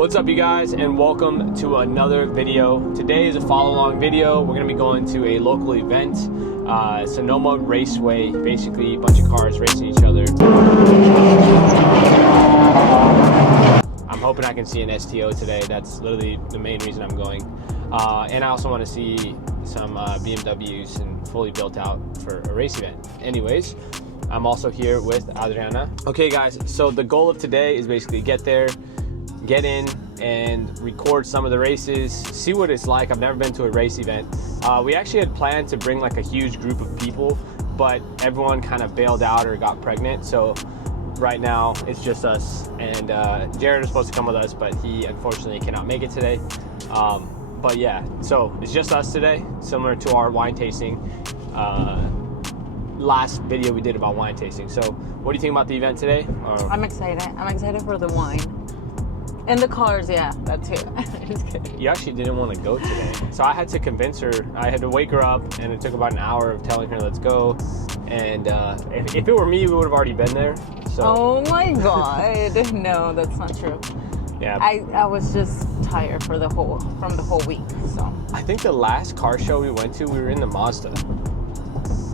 What's up, you guys, and welcome to another video. Today is a follow-along video. We're going to be going to a local event, Sonoma Raceway. Basically, a bunch of cars racing each other. I'm hoping I can see an STO today. That's literally the main reason I'm going. And I also want to see some BMWs and fully built out for a race event. Anyways, I'm also here with Adriana. Okay, guys, so the goal of today is basically get there, get in and record some of the races, see what it's like. I've never been to a race event. We actually had planned to bring like a huge group of people, but everyone kind of bailed out or got pregnant. So right now it's just us, and Jared was supposed to come with us, but he unfortunately cannot make it today. But yeah, so it's just us today, similar to our wine tasting last video we did about wine tasting. So what do you think about the event today? I'm excited. I'm excited for the wine. And the cars, yeah, that too. Just kidding. You actually didn't want to go today. So I had to convince her. I had to wake her up, and it took about an hour of telling her, let's go. And if it were me, we would have already been there. So. Oh my God. No, that's not true. Yeah. I was just tired from the whole week, so. I think the last car show we went to, we were in the Mazda.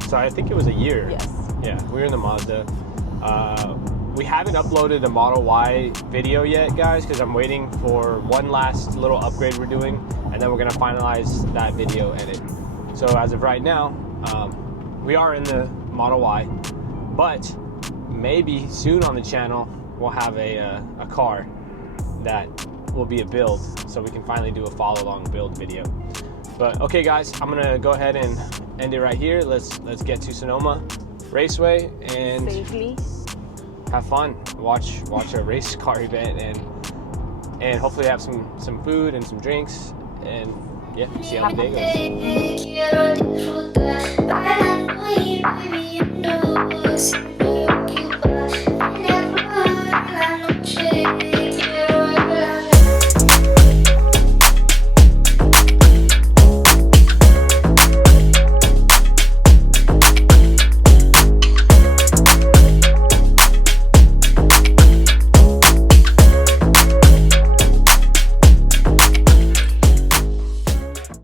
So I think it was a year. Yes. Yeah, we were in the Mazda. We haven't uploaded a Model Y video yet, guys, because I'm waiting for one last little upgrade we're doing, and then we're going to finalize that video edit. So as of right now, we are in the Model Y, but maybe soon on the channel we'll have a car that will be a build, so we can finally do a follow-along build video. But okay, guys, I'm going to go ahead and end it right here. Let's get to Sonoma Raceway and safely have fun, watch a race car event, and hopefully have some food and some drinks, and yeah, see how the day goes.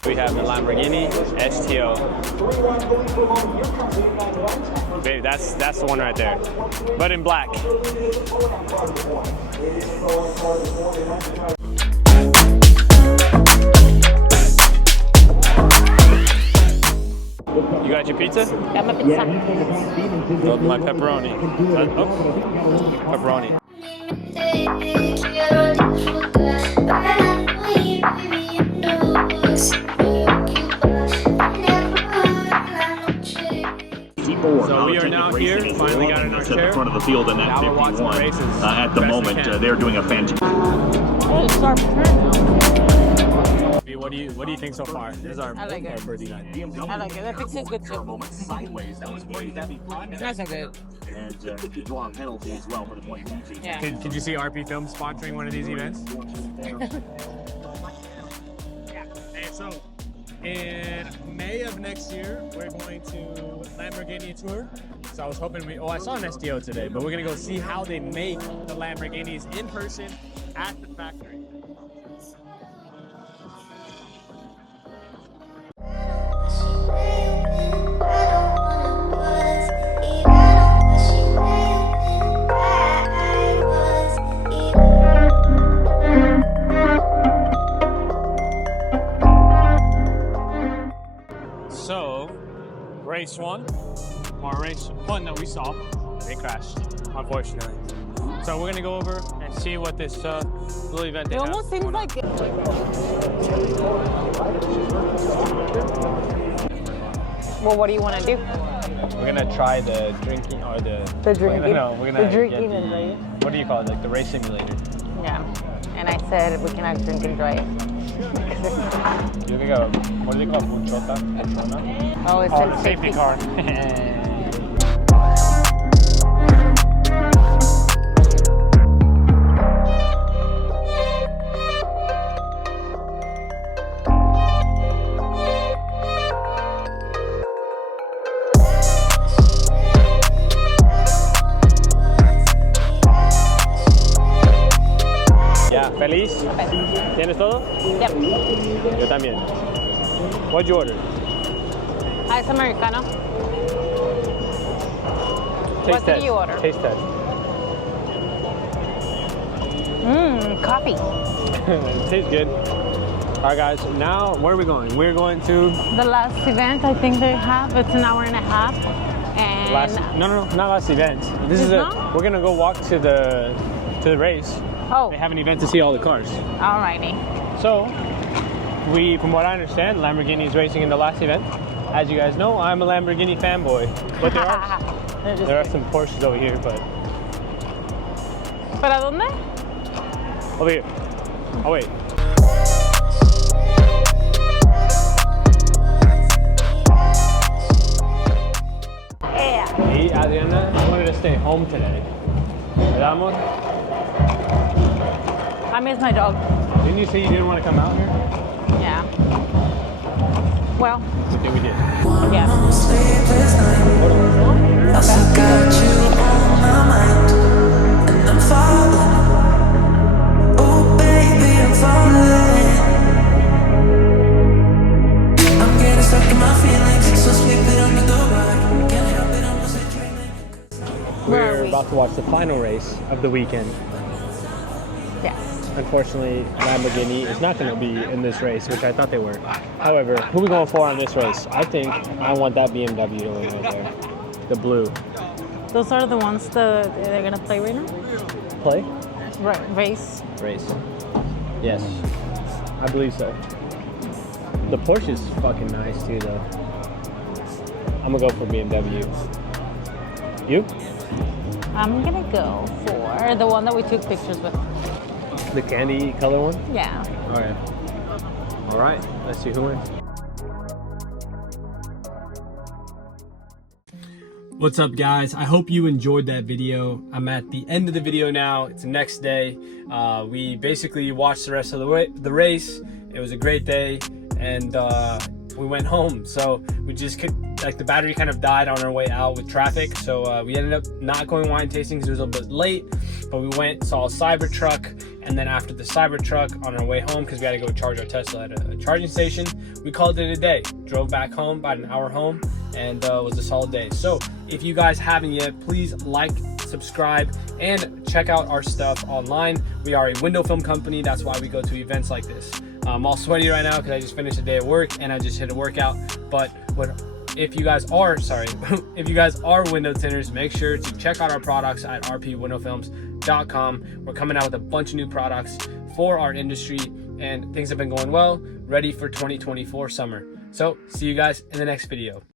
We have the Lamborghini STO. Baby, that's the one right there, but in black. You got your pizza? Got my pizza. Oh, my pepperoni. Pepperoni. So we are now here, finally got in our chair. At the front of the field in that now 51. We're watching the races at the moment, they're doing a fantastic. What do you think so far? This is our I like it. first event. I like it. That pizza is good too. It's nice and good. And you draw a penalty as well for the point. Yeah. Did you see RPFILMS sponsoring one of these events? Hey, so in May of next year, we're going to Lamborghini tour. So I was hoping I saw an STO today, but we're gonna go see how they make the Lamborghinis in person at the factory. So, race one that we saw, they crashed, unfortunately. So we're gonna go over and see what this little event they It have. almost seems like it. Well, what do you want to do? We're gonna try the drinking or the drinking. We're gonna the drinking get and driving. what do you call it? Like the race simulator. Yeah. And I said we cannot drink and drive. You think what do they call it? Muchota? Oh, it's Oh, the safety car. ¿Feliz? ¿Tienes todo? Yep. Yo también. What'd you order? Ice Americano. Taste What did test. you order? Taste test. Coffee. It tastes good. All right, guys. Now, where are we going? We're going to The last event I think they have, it's an hour and a half. And no, not last event. This It's is not? we're gonna go walk to the race. oh, They have an event to see all the cars. alrighty. So, from what I understand, Lamborghini is racing in the last event. As you guys know, I'm a Lamborghini fanboy, but there are some Porsches over here, but ¿Para dónde? over here. Oh wait. Yeah. Hey, Adriana, I wanted to stay home today. ¿Verdad, amor? I miss my dog. Didn't you say you didn't want to come out here? Yeah. Well, Good thing we did. yeah. I still got you on my mind, and I'm falling. Oh baby, I'm falling. I'm getting stuck in my feelings, so sweep it under the rug. Can't help it, I'm just dreaming. Where are We're we? about to watch the final race of the weekend. Yes. Unfortunately, Lamborghini is not going to be in this race, which I thought they were. However, who are we going for on this race? I think I want that BMW to win right there. The blue. Those are the ones that they're gonna play right now? Play? Right, race. Race. Yes. I believe so. The Porsche is fucking nice too, though. I'm going to go for BMW. You? I'm gonna go for the one that we took pictures with. The candy color one? Yeah. All right. Let's see who wins. What's up, guys? I hope you enjoyed that video. I'm at the end of the video now. It's the next day. We basically watched the rest of the race. It was a great day, and we went home. So we just the battery kind of died on our way out with traffic. So we ended up not going wine tasting because it was a little bit late. But we went, saw a Cybertruck, and then after the Cybertruck on our way home, because we had to go charge our Tesla at a charging station, we called it a day. Drove back home, about an hour home, and it was a solid day. So if you guys haven't yet, please like, subscribe, and check out our stuff online. We are a window film company. That's why we go to events like this. I'm all sweaty right now because I just finished a day at work and I just hit a workout. But if you guys are window tinters, make sure to check out our products at RPWindowFilms.com. We're coming out with a bunch of new products for our industry, and things have been going well, ready for 2024 summer. So see you guys in the next video.